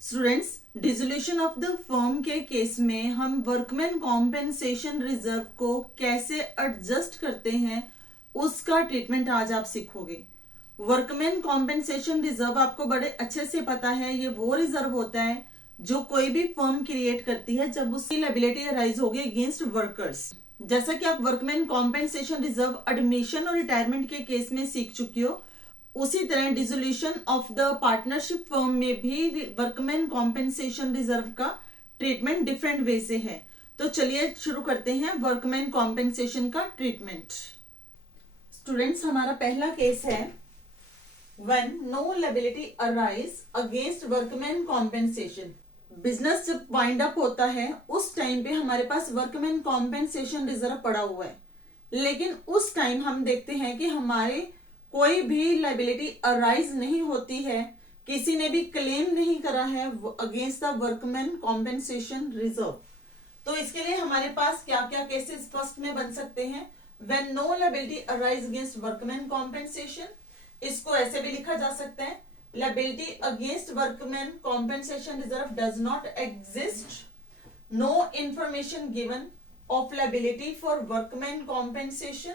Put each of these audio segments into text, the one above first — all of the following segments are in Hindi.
Students, dissolution of the firm के केस में हम वर्कमैन कॉम्पेंसेशन रिजर्व को कैसे एडजस्ट करते हैं उसका ट्रीटमेंट आज आप सीखोगे। वर्कमैन कॉम्पेंसेशन रिजर्व आपको बड़े अच्छे से पता है, ये वो रिजर्व होता है जो कोई भी फर्म क्रिएट करती है जब उसकी लायबिलिटी अराइज होगी अगेंस्ट वर्कर्स। जैसा कि आप वर्कमैन कॉम्पेंसेशन रिजर्व एडमिशन और रिटायरमेंट के केस में सीख चुकी हो, उसी तरह dissolution of the partnership firm में भी वर्कमैन कॉम्पेंसेशन रिजर्व का ट्रीटमेंट डिफरेंट वे से है। तो चलिए शुरू करते हैं वर्कमैन कॉम्पेंसेशन का ट्रीटमेंट। स्टूडेंट्स, हमारा पहला केस है when no liability arise against workman compensation. Business जब वाइंड अप होता है उस टाइम पे हमारे पास वर्कमैन कॉम्पेंसेशन रिजर्व पड़ा हुआ है, लेकिन उस टाइम हम देखते हैं कि हमारे कोई भी लायबिलिटी अराइज नहीं होती है, किसी ने भी क्लेम नहीं करा है against the workman compensation reserve. तो इसके लिए हमारे पास क्या क्या केसेस फर्स्ट में बन सकते हैं? When no liability arise against workman compensation, इसको ऐसे भी लिखा जा सकता है, liability against workman compensation reserve does not exist, no information given of liability for workman compensation,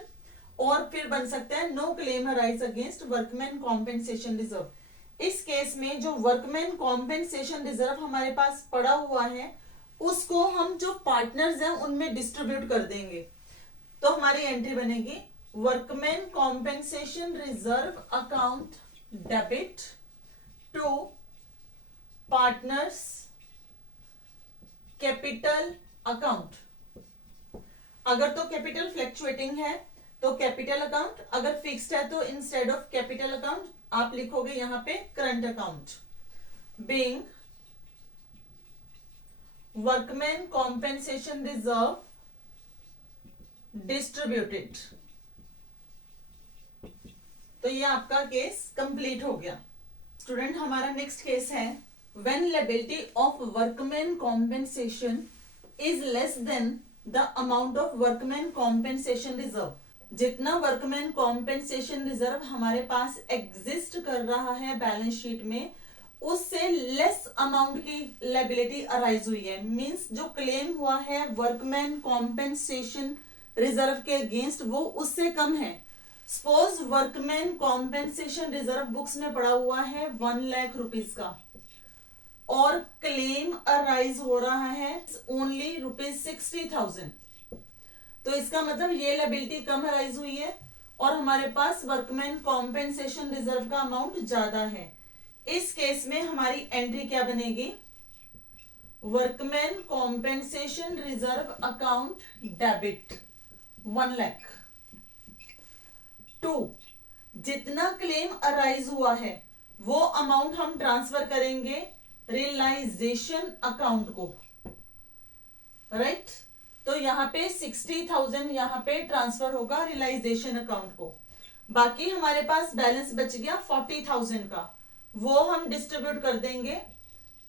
और फिर बन सकता है no claim arise against workman compensation reserve. इस केस में जो वर्कमैन कॉम्पेंसेशन रिजर्व हमारे पास पड़ा हुआ है उसको हम जो पार्टनर्स हैं उनमें डिस्ट्रीब्यूट कर देंगे। तो हमारी एंट्री बनेगी workman compensation reserve account debit to partners capital account. अगर तो कैपिटल फ्लक्चुएटिंग है तो कैपिटल अकाउंट, अगर फिक्स्ड है तो इंस्टेड ऑफ कैपिटल अकाउंट आप लिखोगे यहां पे current account. Being workman compensation reserve distributed. तो ये आपका केस कंप्लीट हो गया। स्टूडेंट, हमारा नेक्स्ट केस है when liability of workman compensation is less than the amount of workman compensation reserve. जितना वर्कमैन कॉम्पेंसेशन रिजर्व हमारे पास एग्जिस्ट कर रहा है बैलेंस शीट में, उससे लेस अमाउंट की लायबिलिटी अराइज हुई है। मींस जो क्लेम हुआ है वर्कमैन कॉम्पेंसेशन रिजर्व के अगेंस्ट वो उससे कम है। Suppose workman compensation reserve books में पड़ा हुआ है 1 लाख रुपीज का और क्लेम अराइज हो रहा है ओनली ₹60,000। तो इसका मतलब ये लायबिलिटी कम अराइज हुई है और हमारे पास वर्कमैन कॉम्पेंसेशन रिजर्व का अमाउंट ज्यादा है। इस केस में हमारी एंट्री क्या बनेगी? Workman compensation reserve account debit 1 lakh to जितना क्लेम अराइज हुआ है वो अमाउंट हम ट्रांसफर करेंगे रियलाइजेशन अकाउंट को, राइट? तो यहाँ पे 60,000 यहाँ पे ट्रांसफर होगा रियलाइजेशन अकाउंट को। बाकी हमारे पास बैलेंस बच गया 40,000 का, वो हम डिस्ट्रीब्यूट कर देंगे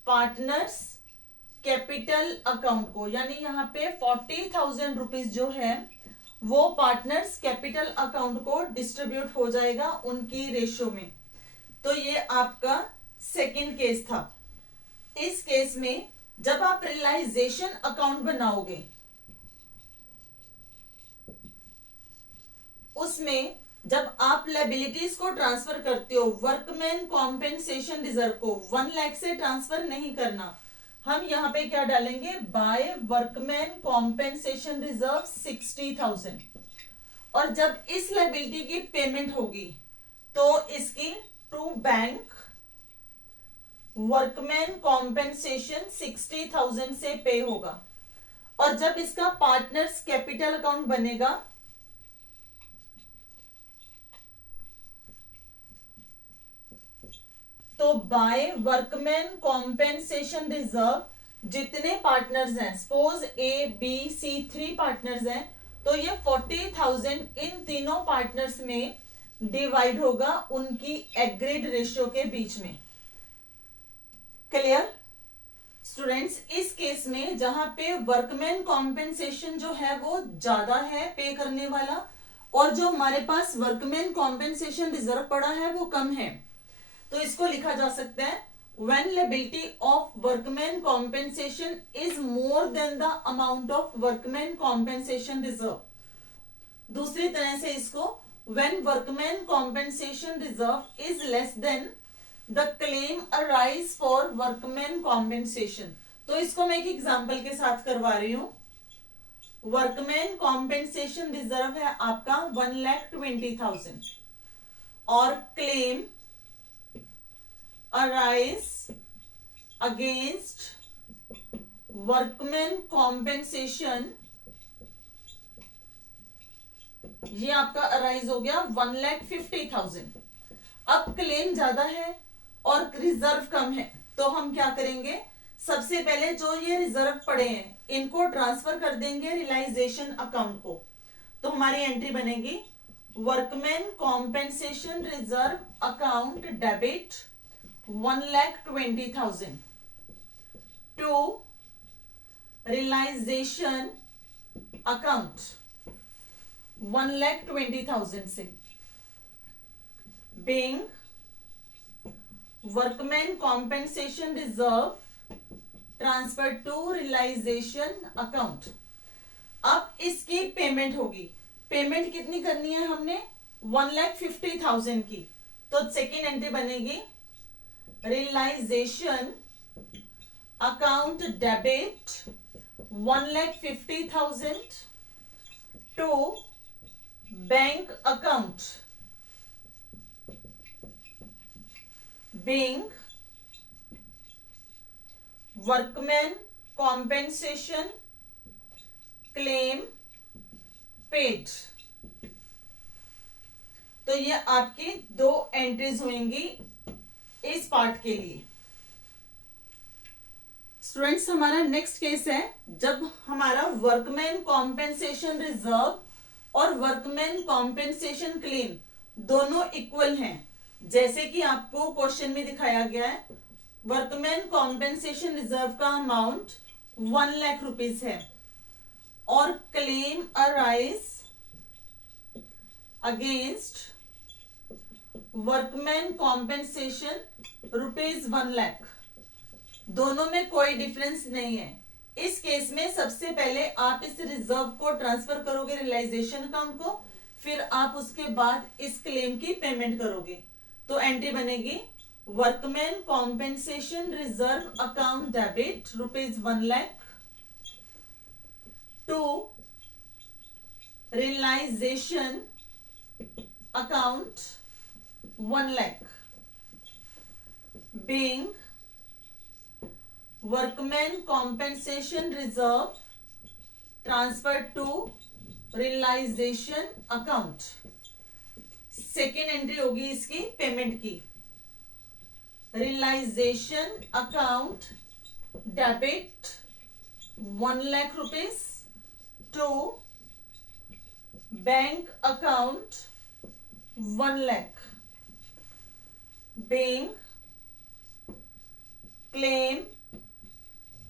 पार्टनर्स कैपिटल अकाउंट को। यानी यहाँ पे 40,000 रुपीज जो है वो पार्टनर्स कैपिटल अकाउंट को डिस्ट्रीब्यूट हो जाएगा उनकी रेशियो में। तो ये आपका सेकंड केस था। इस केस में जब आप रियलाइजेशन अकाउंट बनाओगे उसमें जब आप लायबिलिटीज को ट्रांसफर करते हो, वर्कमैन कॉम्पेंसेशन रिजर्व को 1 लाख से ट्रांसफर नहीं करना, हम यहाँ पे क्या डालेंगे? By workman compensation reserve 60,000। और जब इस लायबिलिटी की पेमेंट होगी तो इसकी टू बैंक वर्कमैन कॉम्पेंसेशन 60,000 से पे होगा। और जब इसका पार्टनर्स कैपिटल अकाउंट बनेगा तो बाय वर्कमैन कॉम्पेंसेशन रिजर्व जितने पार्टनर्स हैं, suppose A B C 3 partners हैं, तो ये 40,000 इन तीनों पार्टनर्स में डिवाइड होगा उनकी एग्रीड रेशियो के बीच में। क्लियर? स्टूडेंट्स, इस केस में जहां पे वर्कमैन कॉम्पेंसेशन जो है वो ज्यादा है पे करने वाला और जो हमारे पास वर्कमैन कॉम्पेंसेशन रिजर्व पड़ा है वो कम है, तो इसको लिखा जा सकता है when liability of workman compensation is more than the amount of workman compensation reserve. दूसरी तरह से इसको when workman compensation reserve is less than the claim arise for workman compensation. तो इसको मैं एक एग्जांपल के साथ करवा रही हूं. वर्कमैन कॉम्पेंसेशन रिजर्व है आपका 1,20,000 और claim arise against workman compensation, ये आपका अराइज हो गया 1,50,000. अब क्लेम ज्यादा है और रिजर्व कम है, तो हम क्या करेंगे, सबसे पहले जो ये रिजर्व पड़े हैं इनको ट्रांसफर कर देंगे रियलाइजेशन अकाउंट को. तो हमारी एंट्री बनेगी workman compensation reserve account debit 1,20,000 to realisation account 1,20,000 से, being workman compensation reserve transfer to realisation account. अब इसकी पेमेंट होगी. पेमेंट कितनी करनी है हमने, 1,50,000 की. तो सेकेंड एंट्री बनेगी realisation account debit 1,50,000 to bank account being workman compensation claim paid. तो ये आपकी दो एंट्रीज होंगी इस पार्ट के लिए. स्टूडेंट्स, हमारा नेक्स्ट केस है जब हमारा वर्कमैन कॉम्पेंसेशन रिजर्व और वर्कमैन कॉम्पेंसेशन क्लेम दोनों इक्वल हैं. जैसे कि आपको क्वेश्चन में दिखाया गया है, वर्कमैन कॉम्पेंसेशन रिजर्व का अमाउंट 1 लाख रुपीज है और claim arise against workman compensation ₹1 lakh. दोनों में कोई डिफरेंस नहीं है. इस केस में सबसे पहले आप इस रिजर्व को ट्रांसफर करोगे रियलाइजेशन अकाउंट को, फिर आप उसके बाद इस क्लेम की पेमेंट करोगे. तो एंट्री बनेगी workman compensation reserve account debit ₹1 lakh to realisation account 1 lakh being workman compensation reserve transfer to realisation account. Second entry होगी इसकी पेमेंट की, realisation account debit 1 lakh rupees to bank account 1 lakh being claim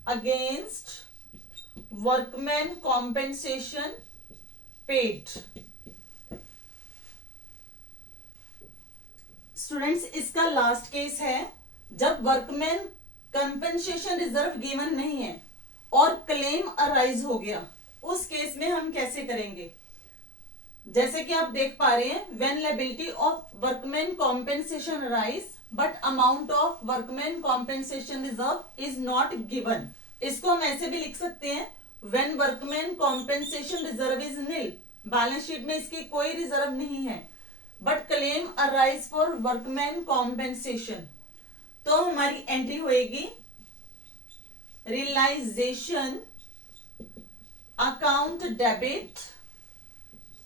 against workman compensation paid. Students, इसका लास्ट केस है जब वर्कमैन कंपनसेशन रिजर्व गिवन नहीं है और क्लेम अराइज हो गया. उस केस में हम कैसे करेंगे, जैसे कि आप देख पा रहे हैं, when liability of workman compensation arise but amount of workman compensation reserve is not given. इसको हम ऐसे भी लिख सकते हैं, when workman compensation reserve is nil. Balance sheet में इसकी कोई रिजर्व नहीं है but claim arise for workman compensation. तो हमारी एंट्री होएगी realisation account debit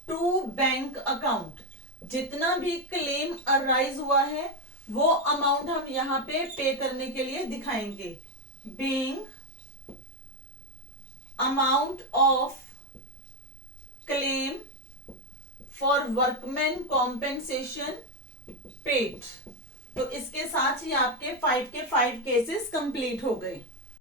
to bank account. जितना भी क्लेम अराइज हुआ है वो अमाउंट हम यहां पे पे करने के लिए दिखाएंगे, being amount of claim for workman compensation paid. तो इसके साथ ही आपके 5 के 5 केसेस कंप्लीट हो गए.